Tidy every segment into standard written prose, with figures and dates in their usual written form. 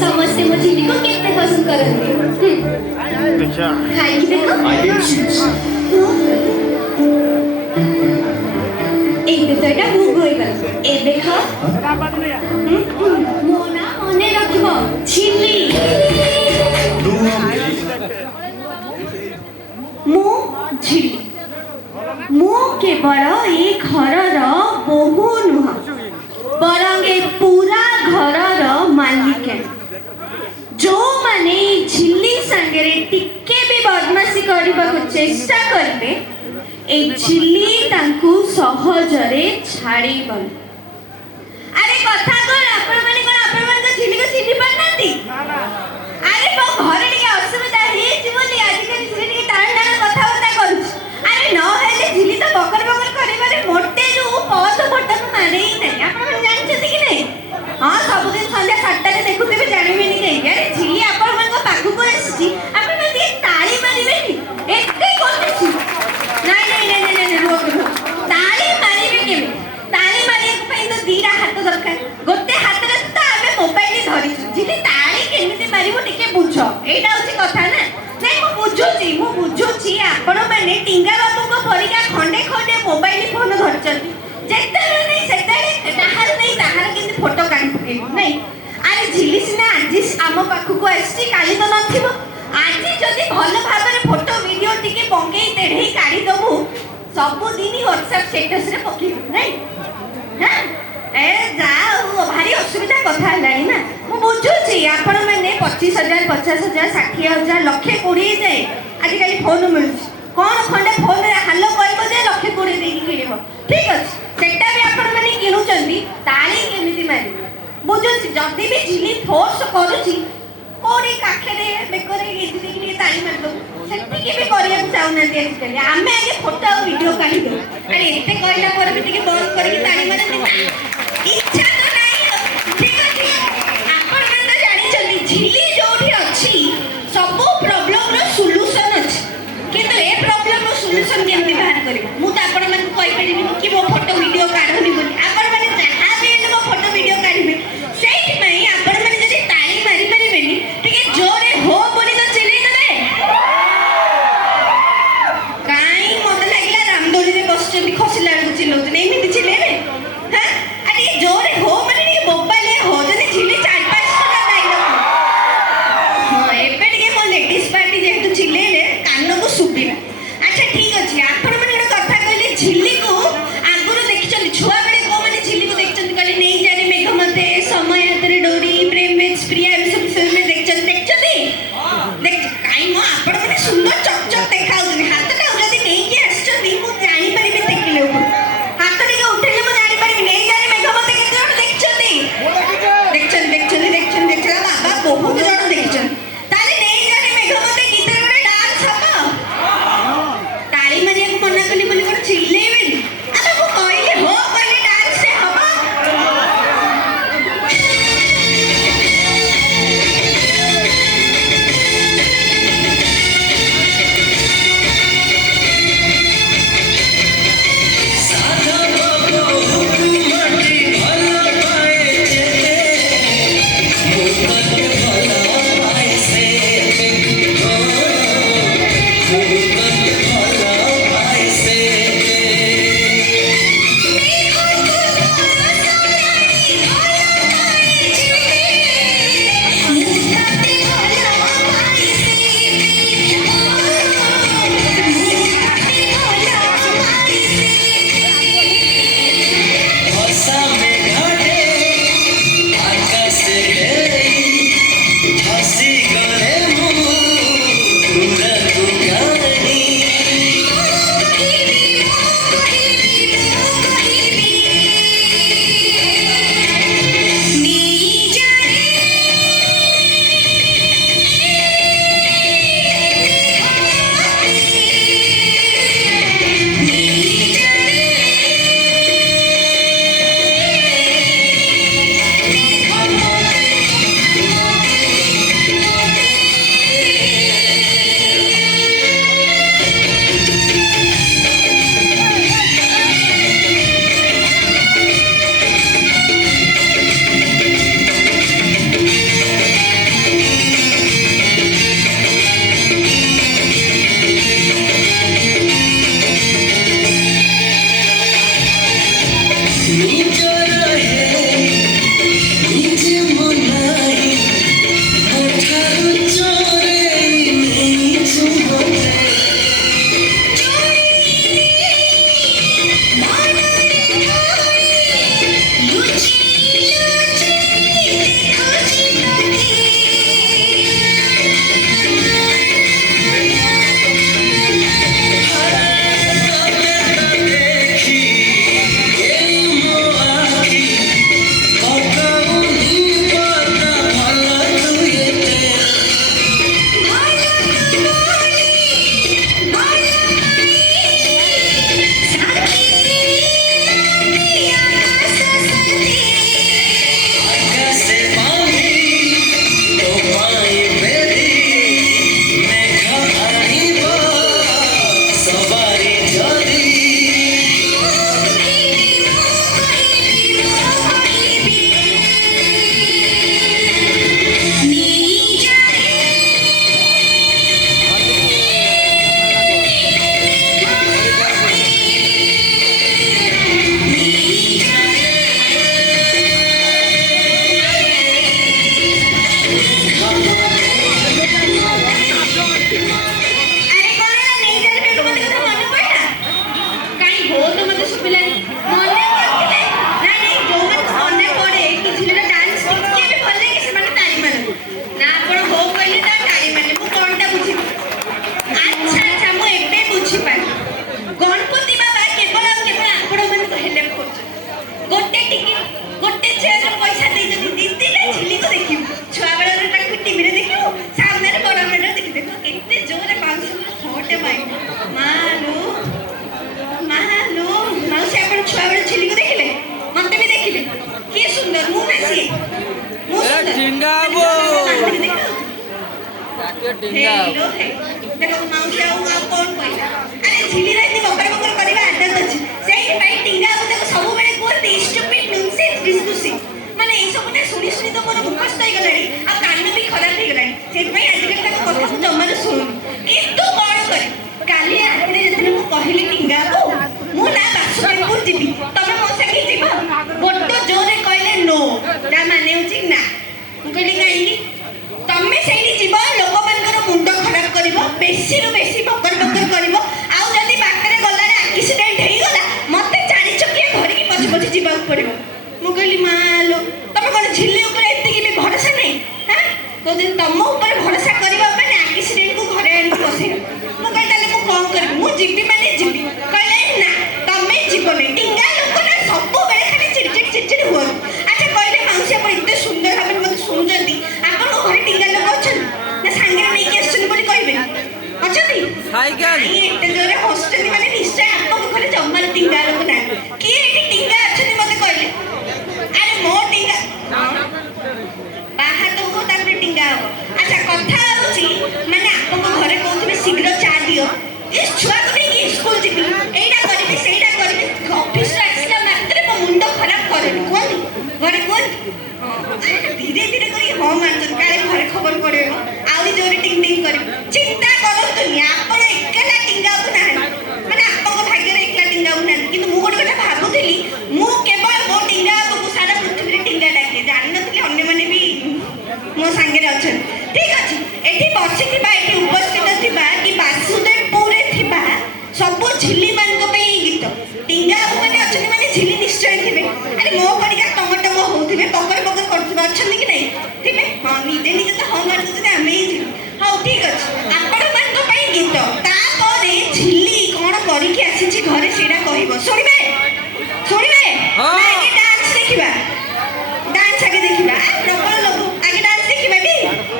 समझते मो झिल्ली को कितने पसंद करते खाई की देखो एक तो एटा भूख होई गल ए देखो मो ना मने रखबो झिल्ली मु झिल्ली मु केवल ए घरर बोहू नुह बरंग ए पूरा घरर मालिक जो माने झिल्ली संगे टिके भी बदमाशी करबा को चेष्टा करबे ए झिल्ली तांकू सहजरे छाड़ीबन। अरे कथा कोन आपण माने को झिल्ली को चिन्हि पानांती अरे मो घरे टिके असुविधा हे जीवली आज के झिल्ली टिके टाण टाण कथा बता करू अरे न हेले झिल्ली तो बकर बकर करिबारे मोटे जो पौध बटन माने ही नहीं आपण माने जानछथि कि नहीं हां सब दिन संध्या 7टा रे देखुथिबे जानिबे नि कहि अरे झिल्ली आपण मन को पाखु को आसी आपण माने ताली मारिबे नि एते कोन नहीं रोक ताली मारिबे केबे ताली मारिया को पई तो दीरा हाथ दरकार गोटे हाथ रे तो आमे मोबाइल धरि झिल्ली ताली केमिते मारिबो टिके बुझो एटा होची कथा ना नहीं मु बुझुची आपण माने टिंगा बाबू को परिका खंडे खंडे मोबाइल फोन धरचती जेते नहीं सेते ताहार नहीं ताहार किंतु फोटो काढी पके नहीं अरे झिल्ली सिना आज आम पाखु को आसी काली तो नथिबो आज जदि भल भाबरे फोटो वीडियो टिके पंगेई तेढे काढी दबु सब दिन व्हाट्सएप स्टेटस रे पकी नहीं हां ए जाओ भारी असुविधा कथा हलानी ना मु बुझुची आपण माने 25,000 50,000 60,000 लक्षे 20 जाए आज काली फोन मिलु कोन खंडे फोन रे हालो कहबो जे लक्षे 20 देकी किनिबो ठीक अछि सेटा भी आपण माने किनु चंदी ताली केमिति मारी बुझुची जदी भी झिल्ली फोर्स करूची कोडी काखरे बेकरे गिदी देकी ताली मार दो सेति के भी करिया चाउ ना दे आजकल आमे आगे फोटो और वीडियो काढी दो अरे एते कहला पर भी टिके बंद करके ताली मारते इच्छा तो नहीं ठीक अछि आपण मन तो जानि चली झिल्ली जोठी अछि सब प्रॉब्लम रो सॉल्यूशन अछि किंतु ए प्रॉब्लम रो सॉल्यूशन केमति बाहर करिबो मु त आपण मन कहि परिनी कि मो फोटो वीडियो काढोनी बोली आपण माने जहा भी मो फोटो वीडियो काढिबे सेहि पई आपण माने जदि ताली मारी परिबेनी टिके जोरे हो बोली तो चिल्लै देबे काई मते लागिला रामदोली रे बसचंदी खसिला रे चिल्लौत नै एमिति चिल्लेबे हां अरे जोरे हो माने मोबाइल हो जने झिल्ली 4-5 टका दाइलो टिंगा वो देखो माउसी आउ कौन कहला अरे झिली राती बकर बकर करबा आदत अछि सेही पई टिंगा देखो सब बेले कोते स्टूपिड नॉनसेंस डिस्कसिंग माने ए सब ने सुनी सुनी तो मोर मुखस्त हो गलानी आ कान भी खराब हो गलानी सेही पई आज कल तक कथा को जम्मा सुन किंतु कोन करे काली राती जतने मु कहली टिंगा को मु ना बासुदेवपुर जीबी तमे मो संगे जीबो गोटो जोरे कहले नो ता माने उची ना मु कहली काई तमे सेही जीबो लोक मानकर मुंड खराब करिवो बेसी रु बेसी बकर बकर करिवो आउ जदी बाटरे गला रे एक्सीडेंट हेई गला मते चारि चकिया धरि की पछ पछ जीबा पड़िवो मु कहली मालो तमे कोन झिल्ली ऊपर एत्ते की भी भरोसा नहीं हां कोदिन तम ऊपर भरोसा करिवो माने एक्सीडेंट को घरे आनी बसे मु कहली ताले मु कोन करबी मु जीबी माने जीबी कहले ना तमे जीबो नहीं टिंगा लोक ना सब बेले खाली चिड़चिड़ चिड़चिड़ हो अच्छा कहले माउसी आप इत्ते सुंदर भाबे मते सुनजंती आपन घरे टिंगा लोक अछन ना सांगे नहीं क्वेश्चन बोली कहबे अछती साइकिल ये एते जोरे हॉस्टल माने निश्चय आपन घरे जम्मा टिंगा लोक ना की एटी टिंगा अछती मते कहले अरे मो टिंगा बाहा तो को तापर टिंगा हो अच्छा कथा होची माने आपन घरे कहथबे शीघ्र चा दियो ए छुआ को नहीं स्कूल जीबी एटा करबी सेटा करबी ऑफिस रे आसला मात्रे मो मुंड खराब करनी कोन घरे कोन धीरे धीरे करी हो मानचन काले घरे खबर पड़ेबो आउरी जोरे टिंग टिंग करी चिंता करतुनी आपण एकला टिंगा को ना माने आपन भाग्य रे एकला टिंगा को ना किंतु मु गोटे कथा भाबुथिली मु केवल मो टिंगा को सारा पृथ्वी रे टिंगा डाके जानि नथली अन्य माने भी मो संगे रे अछन ठीक अछि एठी बसिथिबा एठी उपस्थित थिबा कि वासुदेवपुर रे थिबा सब झिल्ली मान को पे गीत टिंगा माने अछन माने झिल्ली निश्चय थिबे अरे मो कडिका टमाटो होथिबे पकर पकर करथिबे अछन कि नहीं थिबे हां निजे निजे तो हम मानते जे आमे ही हां ठीक अछि आपण मान को पे गीत ता परे झिल्ली कोन करी कि आसी छी घरे सेडा कहिबो सुनिबे सुनिबे आगे डांस देखिबा डांस आगे देखिबा प्रबल लोग आगे डांस देखिबा टी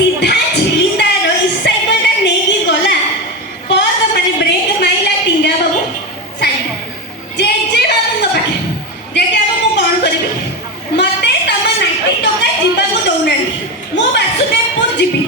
सीधा छिलिंदार इस साइकलटा नेकी गला पद माने ब्रेक माइला टिंगा बाबू साइड जे बाबू पाखे जेके अब मु कोन करबी मते तम 90 टका जीवा को दौना मु वासुदेवपुर जीबी।